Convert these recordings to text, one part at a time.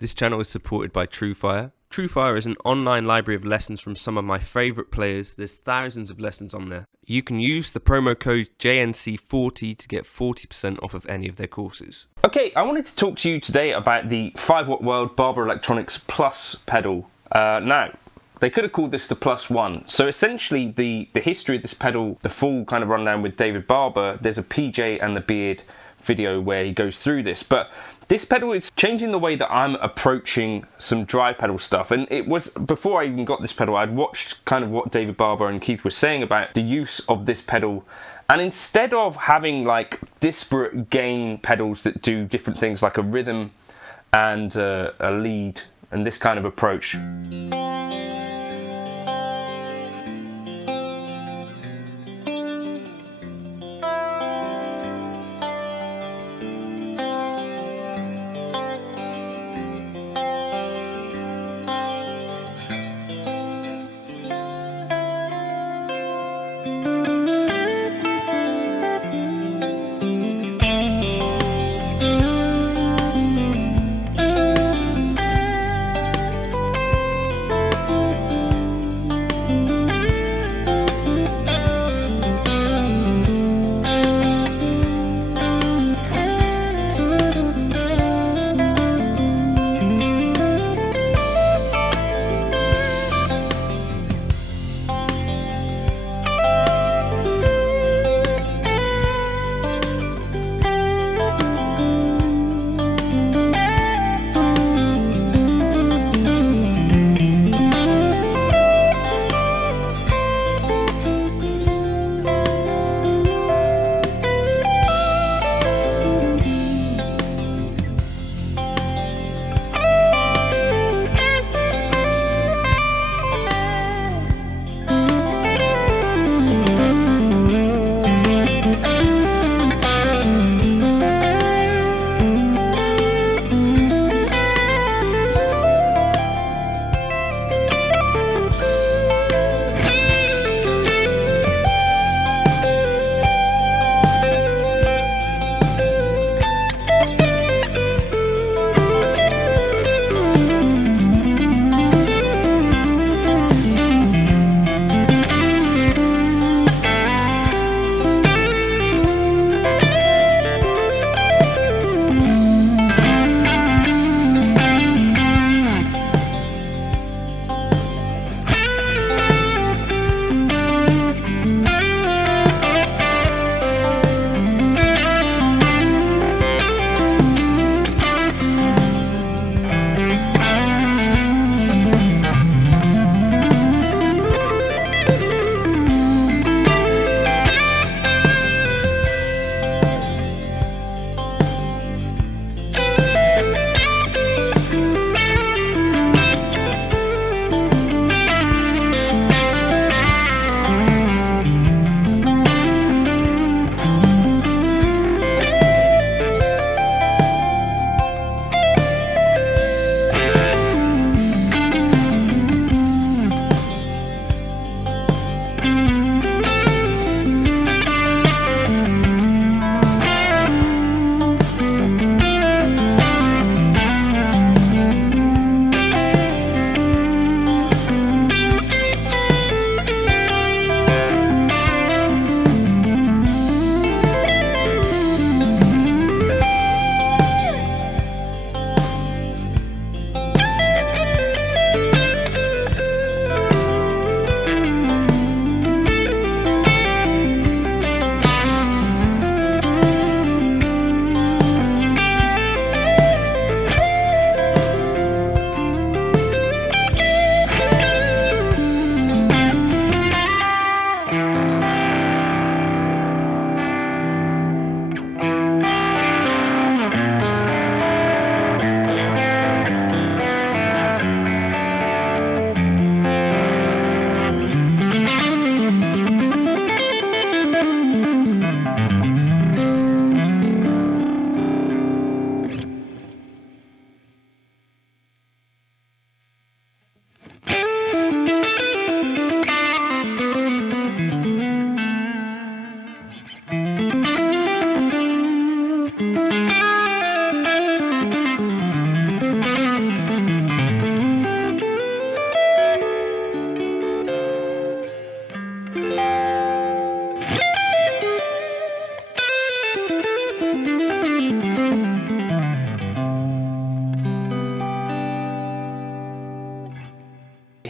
This channel is supported by Truefire. Truefire is an online library of lessons from some of my favourite players. There's thousands of lessons on there. You can use the promo code JNC40 to get 40% off of any of their courses. Okay, I wanted to talk to you today about the fivewattworld Barber Electronics Plus pedal. Now, they could have called this the Plus One. So essentially, the history of this pedal, the full kind of rundown with David Barber, there's a PJandtheBeard video where he goes through this. But this pedal is changing the way that I'm approaching some dry pedal stuff. And it was, before I even got this pedal, I'd watched kind of what David Barber and Keith were saying about the use of this pedal. And instead of having like disparate gain pedals that do different things like a rhythm and a lead and this kind of approach,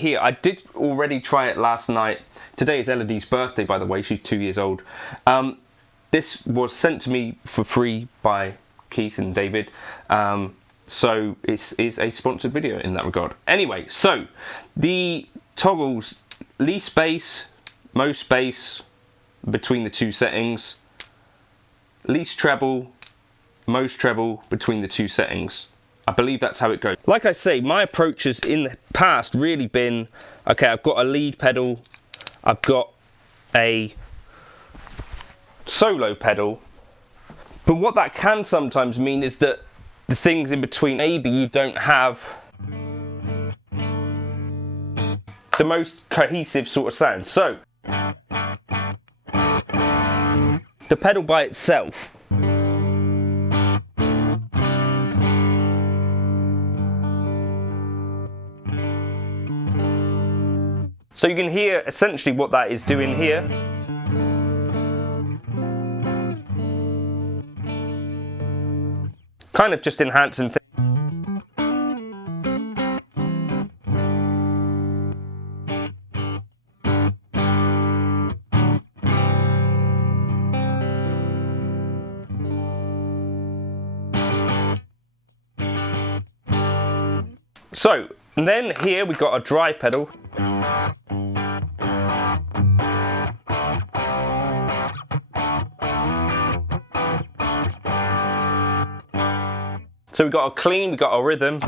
here, I did already try it last night. Today is Elodie's birthday, by the way. She's 2 years old. This was sent to me for free by Keith and David. So it is a sponsored video in that regard. Anyway, so the toggles, least bass, most bass between the two settings, least treble, most treble between the two settings. I believe that's how it goes. Like I say, my approach has in the past really been, okay, I've got a lead pedal, I've got a solo pedal, but what that can sometimes mean is that the things in between, maybe you don't have the most cohesive sort of sound. So the pedal by itself, so you can hear essentially what that is doing here. Kind of just enhancing things. So, and then here we've got a drive pedal. So we've got a clean, we've got a rhythm.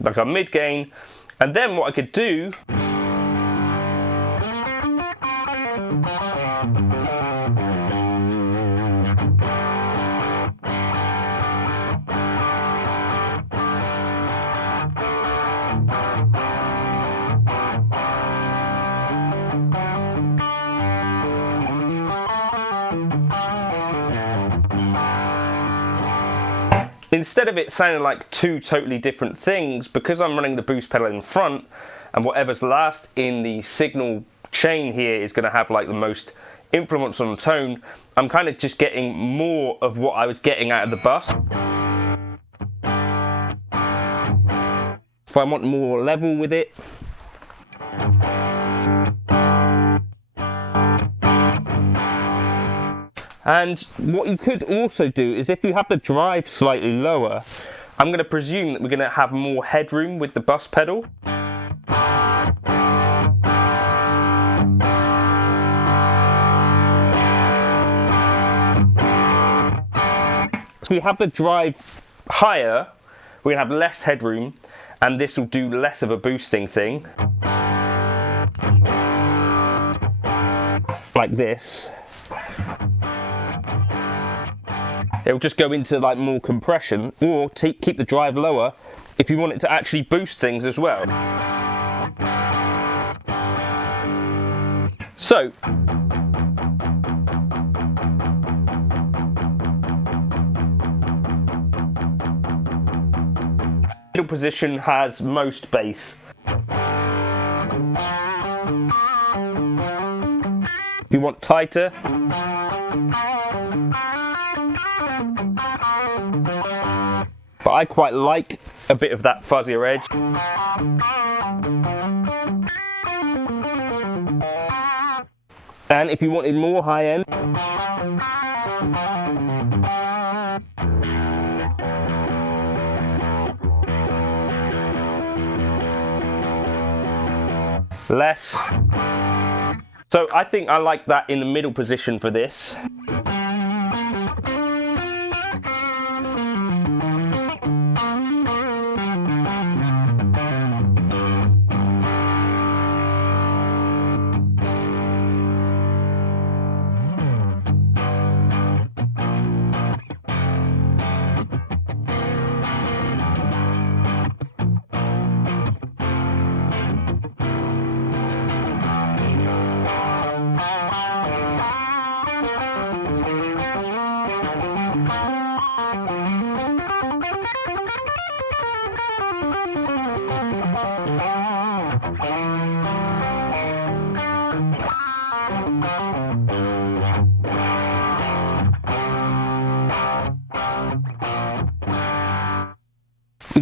Like a mid gain. And then what I could do, instead of it sounding like two totally different things, because I'm running the boost pedal in front and whatever's last in the signal chain here is going to have like the most influence on the tone, I'm kind of just getting more of what I was getting out of the bus. If I want more level with it, and what you could also do is if you have the drive slightly lower, I'm going to presume that we're going to have more headroom with the bus pedal. So we have the drive higher, we're going to have less headroom, and this will do less of a boosting thing. Like this. It'll just go into like more compression, or keep the drive lower if you want it to actually boost things as well. So, middle position has most bass. If you want tighter, but I quite like a bit of that fuzzier edge. And if you wanted more high end, less. So I think I like that in the middle position for this.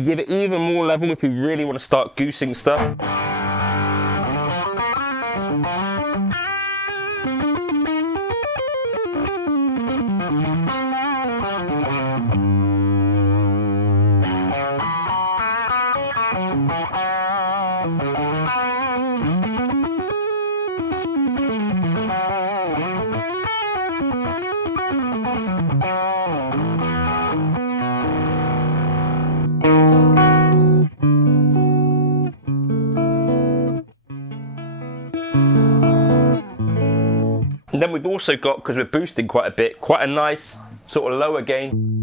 give it even more level if you really want to start goosing stuff. And then we've also got, because we're boosting quite a bit, quite a nice sort of lower gain.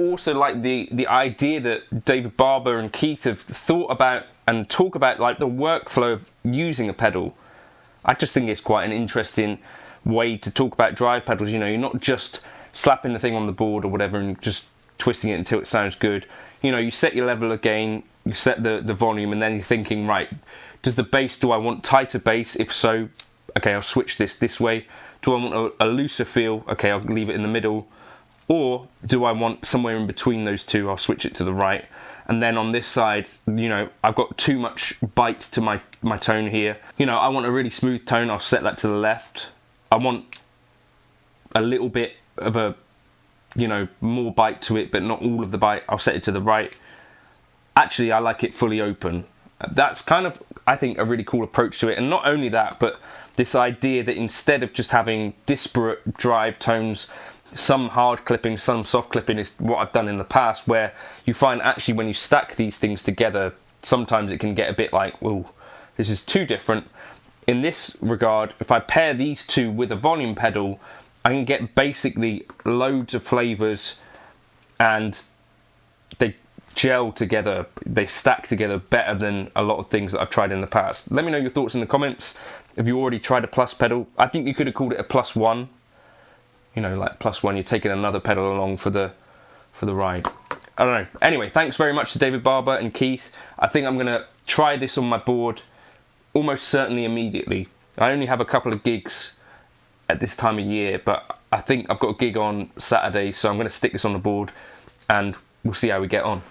Also like the idea that David Barber and Keith have thought about and talk about, like the workflow of using a pedal. I just think it's quite an interesting way to talk about drive pedals. You know, you're not just slapping the thing on the board or whatever and just twisting it until it sounds good. You know, you set your level of gain, you set the volume, and then you're thinking, right, does the bass, do I want tighter bass? If so, okay, I'll switch this way. Do I want a looser feel? Okay, I'll leave it in the middle. Or do I want somewhere in between those two? I'll switch it to the right. And then on this side, you know, I've got too much bite to my tone here. You know, I want a really smooth tone, I'll set that to the left. I want a little bit of a, you know, more bite to it, but not all of the bite, I'll set it to the right. Actually, I like it fully open. That's kind of, I think, a really cool approach to it. And not only that, but this idea that instead of just having disparate drive tones, some hard clipping, some soft clipping, is what I've done in the past, where you find actually when you stack these things together, sometimes it can get a bit like, well, this is too different. In this regard, if I pair these two with a volume pedal, I can get basically loads of flavors, and they gel together, they stack together better than a lot of things that I've tried in the past. Let me know your thoughts in the comments. If you already tried a plus pedal, I think you could have called it a +1. You know, like +1, you're taking another pedal along for the ride. I don't know. Anyway, thanks very much to David Barber and Keith. I think I'm gonna try this on my board almost certainly immediately. I only have a couple of gigs at this time of year, but I think I've got a gig on Saturday, so I'm gonna stick this on the board and we'll see how we get on.